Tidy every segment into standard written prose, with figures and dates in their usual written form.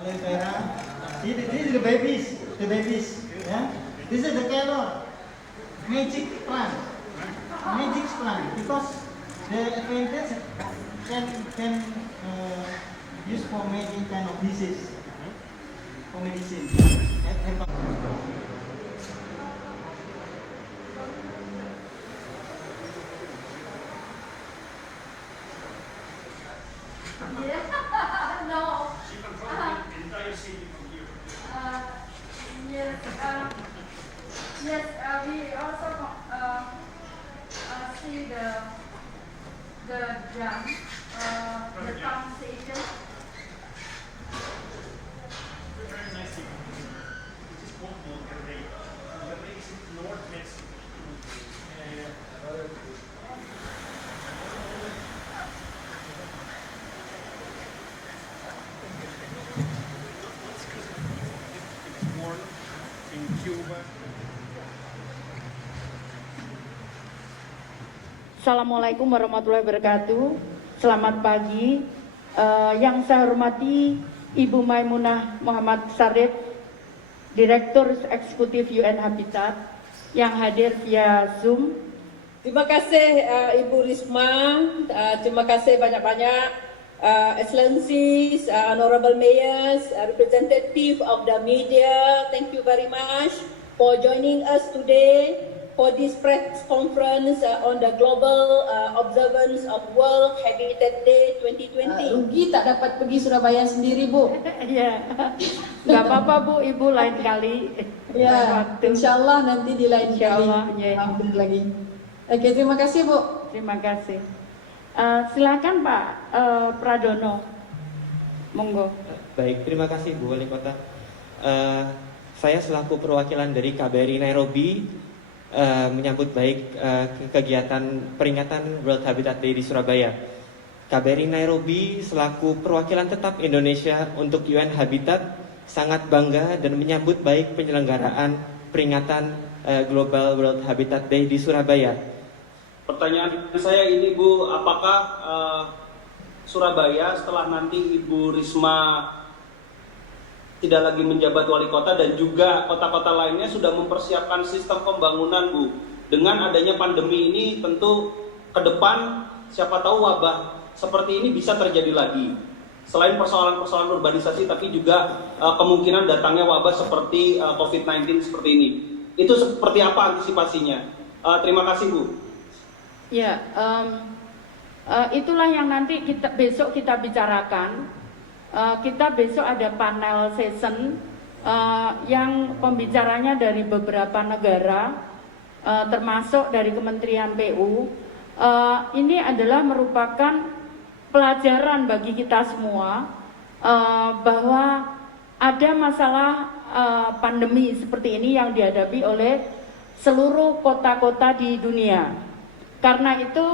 aloe vera. See, this is the babies. Yeah, this is the kelor, magic plant, because the advantage can use for many kind of disease, for medicine. No. She controls the entire city from here. Yes, yes, we also see the drum, the pump station. Very nice city. It is called Monterrey. Monterrey is in North Mexico. It's born in Cuba. Assalamualaikum warahmatullahi wabarakatuh. Selamat pagi. Yang saya hormati Ibu Maimunah Muhammad Sarif, Direktur Eksekutif UN Habitat yang hadir via Zoom. Terima kasih Ibu Risma, terima kasih banyak-banyak Excellencies, Honorable Mayors, representative of the media. Thank you very much for joining us today for this press conference on the global observance of World Habitat Day 2020. Rugi tak dapat pergi Surabaya sendiri, Bu. Ya, nggak apa-apa Bu, Ibu lain kali. Ya, insyaallah nanti di lain kali. Insyaallah, ya. Mampir lagi. Oke, terima kasih, Bu. Terima kasih. Silakan Pak Pradono, monggo. Baik, terima kasih Bu Wali Kota. Saya selaku perwakilan dari KBRI Nairobi menyambut baik kegiatan peringatan World Habitat Day di Surabaya. KBRI Nairobi selaku perwakilan tetap Indonesia untuk UN Habitat sangat bangga dan menyambut baik penyelenggaraan peringatan Global World Habitat Day di Surabaya. Pertanyaan saya ini Bu, apakah Surabaya setelah nanti Ibu Risma tidak lagi menjabat wali kota dan juga kota-kota lainnya sudah mempersiapkan sistem pembangunan Bu? Dengan adanya pandemi ini tentu ke depan siapa tahu wabah seperti ini bisa terjadi lagi. Selain persoalan-persoalan urbanisasi tapi juga kemungkinan datangnya wabah seperti COVID-19 seperti ini. Itu seperti apa antisipasinya? Terima kasih Bu. Ya, itulah yang nanti besok kita bicarakan. Kita besok ada panel session yang pembicaranya dari beberapa negara, termasuk dari Kementerian PU. Ini adalah merupakan pelajaran bagi kita semua bahwa ada masalah pandemi seperti ini yang dihadapi oleh seluruh kota-kota di dunia. Karena itu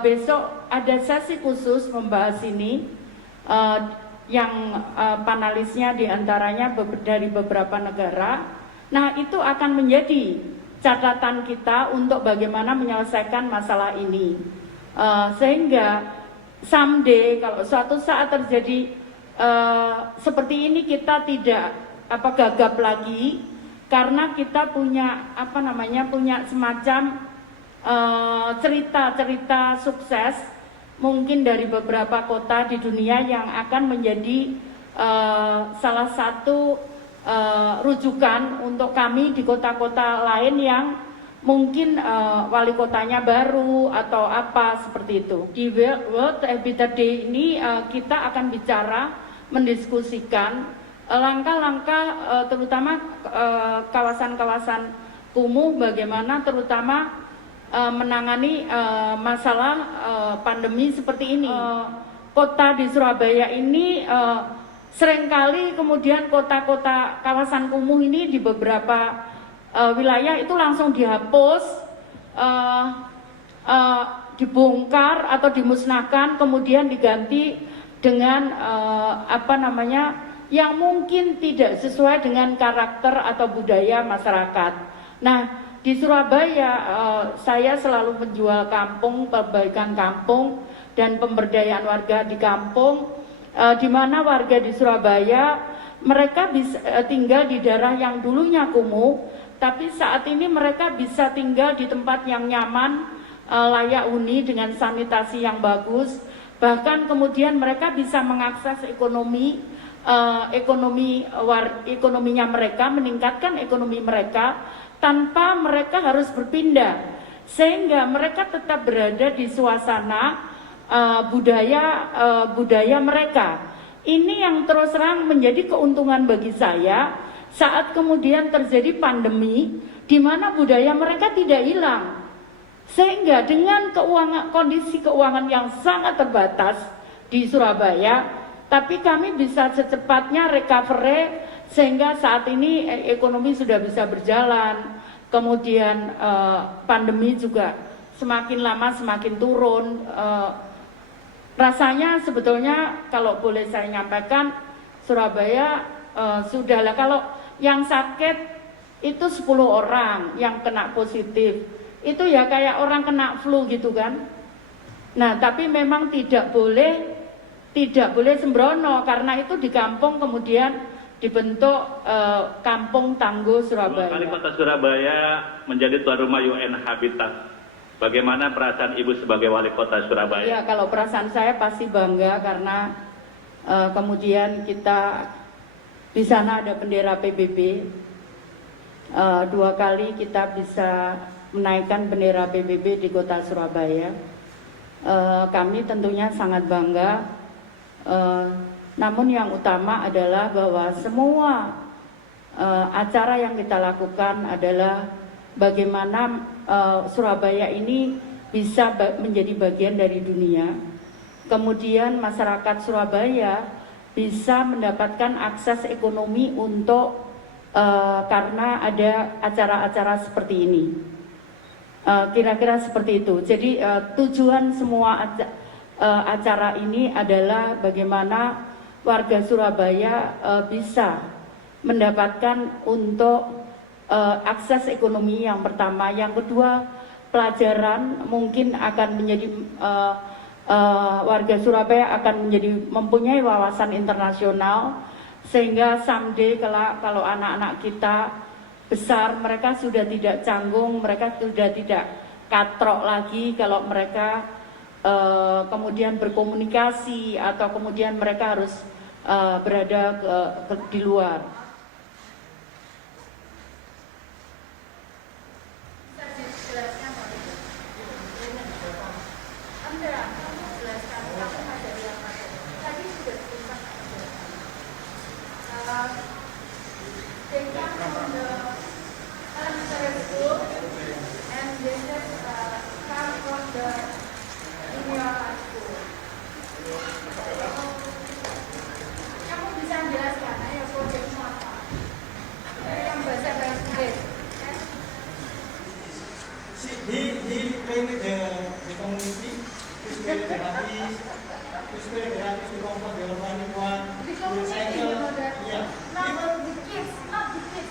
besok ada sesi khusus membahas ini yang panelisnya diantaranya dari beberapa negara. Nah itu akan menjadi catatan kita untuk bagaimana menyelesaikan masalah ini. Sehingga someday kalau suatu saat terjadi seperti ini kita tidak gagap lagi karena kita punya punya semacam cerita-cerita sukses mungkin dari beberapa kota di dunia yang akan menjadi salah satu rujukan untuk kami di kota-kota lain yang mungkin wali kotanya baru atau apa seperti itu. Di World Habitat Day ini kita akan bicara, mendiskusikan langkah-langkah terutama kawasan-kawasan kumuh bagaimana terutama menangani masalah pandemi seperti ini. Kota di Surabaya ini seringkali kemudian kota-kota kawasan kumuh ini di beberapa wilayah itu langsung dihapus, dibongkar atau dimusnahkan, kemudian diganti dengan yang mungkin tidak sesuai dengan karakter atau budaya masyarakat. Nah, di Surabaya saya selalu menjual kampung, perbaikan kampung dan pemberdayaan warga di kampung, di mana warga di Surabaya mereka bisa tinggal di daerah yang dulunya kumuh, tapi saat ini mereka bisa tinggal di tempat yang nyaman, layak huni dengan sanitasi yang bagus. Bahkan kemudian mereka bisa mengakses ekonominya mereka, meningkatkan ekonomi mereka tanpa mereka harus berpindah, sehingga mereka tetap berada di suasana budaya mereka. Ini yang terus terang menjadi keuntungan bagi saya saat kemudian terjadi pandemi di mana budaya mereka tidak hilang. Sehingga dengan kondisi keuangan yang sangat terbatas di Surabaya, tapi kami bisa secepatnya recovery sehingga saat ini ekonomi sudah bisa berjalan. Kemudian pandemi juga semakin lama semakin turun. Rasanya sebetulnya kalau boleh saya nyampaikan, Surabaya sudahlah, kalau yang sakit itu 10 orang yang kena positif, itu ya kayak orang kena flu gitu kan. Nah tapi memang tidak boleh sembrono, karena itu di kampung kemudian dibentuk Kampung Tangguh Surabaya. Wali Kota Surabaya menjadi tuan rumah UN Habitat. Bagaimana perasaan Ibu sebagai Wali Kota Surabaya? Ya, kalau perasaan saya pasti bangga karena kemudian kita di sana ada bendera PBB. 2 kali kita bisa menaikkan bendera PBB di Kota Surabaya. Kami tentunya sangat bangga. Namun yang utama adalah bahwa semua acara yang kita lakukan adalah bagaimana Surabaya ini bisa menjadi bagian dari dunia. Kemudian masyarakat Surabaya bisa mendapatkan akses ekonomi untuk karena ada acara-acara seperti ini. Kira-kira seperti itu. Jadi tujuan semua acara ini adalah bagaimana warga Surabaya bisa mendapatkan untuk akses ekonomi yang pertama. Yang kedua, pelajaran mungkin akan menjadi warga Surabaya akan mempunyai wawasan internasional, sehingga someday kalau anak-anak kita besar, mereka sudah tidak canggung, mereka sudah tidak katrok lagi kalau mereka kemudian berkomunikasi atau kemudian mereka harus berada di luar. He play with the community, to spare gratis, to comfort the urban one, The to community, you cycle, know that. yeah. Not Even the kids,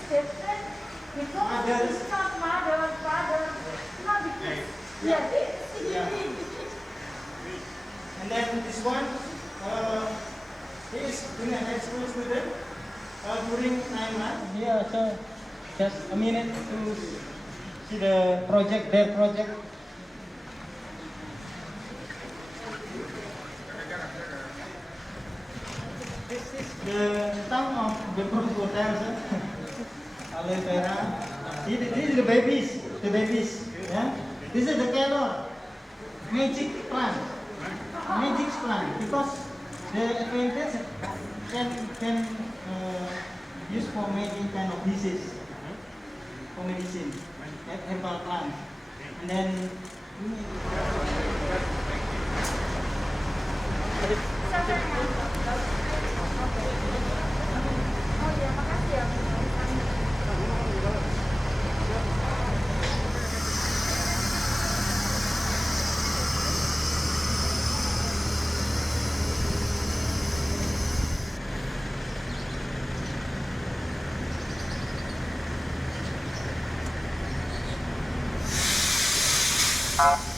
the friend. The community Mothers. is not mother, father, not the kids. Yeah. Yeah. And then this one, he is doing an high school student during 9 months. Yeah, so just a minute to see the project, their project. This is the town of the Hotel, aloe vera. See, these are the babies, yeah. This is the kelor, magic plant, because the advantage can use for making kind of disease, for medicine, herbal plant, and then. Oh ya, makasih ya. Thank